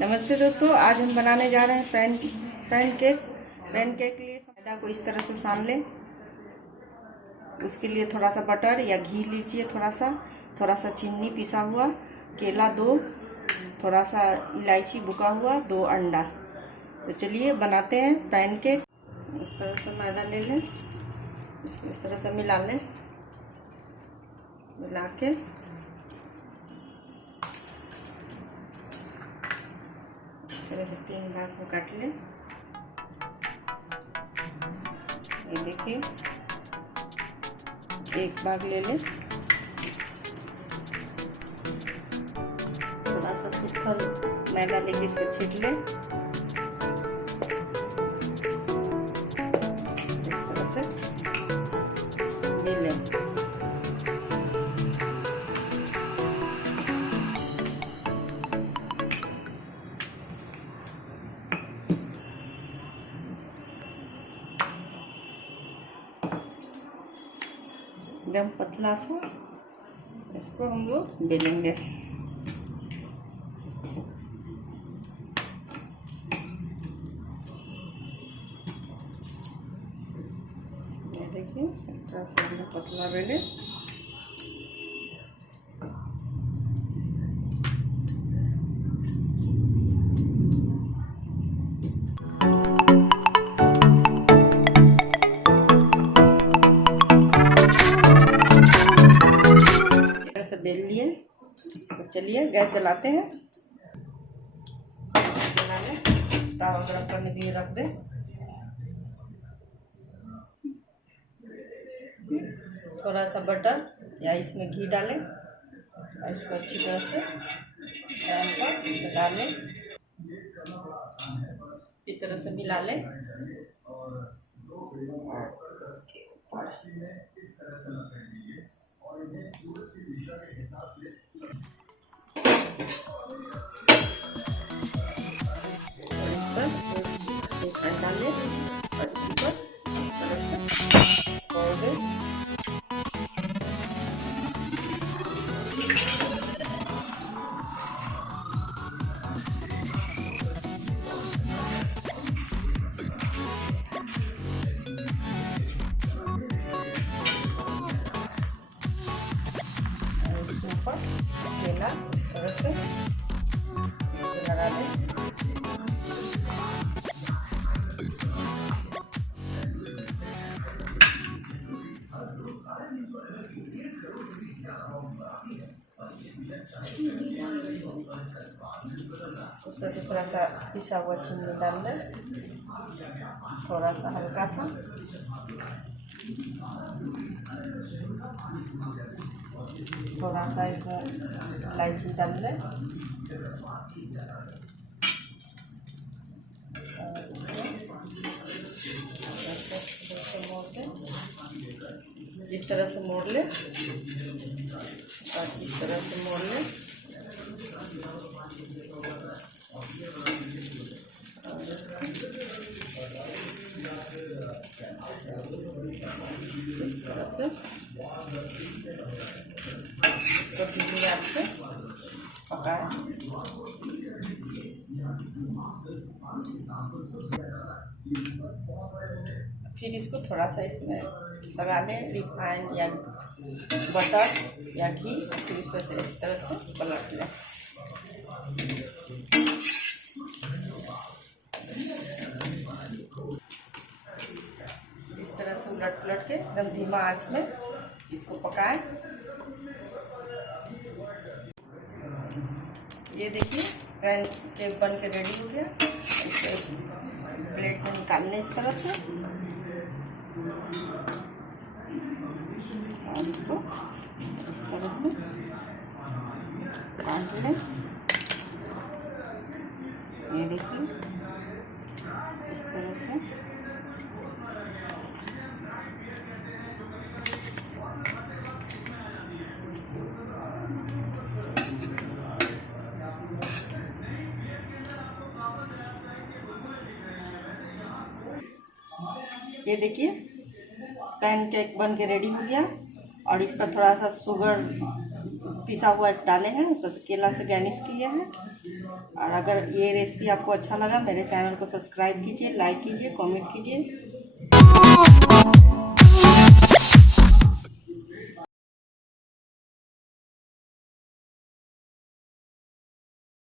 नमस्ते दोस्तों, आज हम बनाने जा रहे हैं पैनकेक। पैनकेक के लिए मैदा को इस तरह से सान लें। उसके लिए थोड़ा सा बटर या घी लीजिए, थोड़ा सा चीनी पिसा हुआ, केला 2, थोड़ा सा इलायची बुका हुआ, 2 अंडा। तो चलिए बनाते हैं पैनकेक। इस तरह से मैदा ले लें, इसको इस तरह से मिला लें। मिला के तरह से 3 भाग में काट लें। ये देखिए, एक भाग ले लें। थोड़ा सा सूखा मैदा लेके इस पर छीट लें। इस तरह से ले लें। एकदम पतला सा इसको हम लोग बेलेंगे। ये देखिए, इस तरह से हम लोग पतला बेले। बेल लिए। तो चलिए गैस जलाते हैं। तावा गरम करने के लिए रख दें। थोड़ा सा बटर या इसमें घी डालें और इसको अच्छी तरह से पैन पर डालें। इस तरह से मिला लें। और इस पर एक अंडा लें और इसी पर इस तरह से फोड़ दें। केला इस तरह से इसको लगा दें। उसमें से थोड़ा सा पिसा हुआ चीनी डाल दें, थोड़ा सा हल्का सा। थोड़ा सा इसमें इलायची डाल दें। मोड़ दें, इस तरह से मोड़ लें और इस तरह से मोड़ लें। इस तरह से तो धीमी आंच पे पकाएं। फिर इसको थोड़ा सा इसमें लगा लें, रिफाइन या बटर या घी। फिर इसको इस तरह से पलट लें। इस तरह से उलट पलट के एकदम धीमा आंच में इसको पकाएं। ये देखिए, पैनकेक बन के रेडी हो गया। इसको प्लेट में निकाल लें इस तरह से और इसको इस तरह से काट लें। ये देखिए, इस तरह से ये देखिए, पैनकेक बन के रेडी हो गया। और इस पर थोड़ा सा शुगर पिसा हुआ डाले हैं, उस पर से केला से गार्निश किए हैं। और अगर ये रेसिपी आपको अच्छा लगा, मेरे चैनल को सब्सक्राइब कीजिए, लाइक कीजिए, कमेंट कीजिए।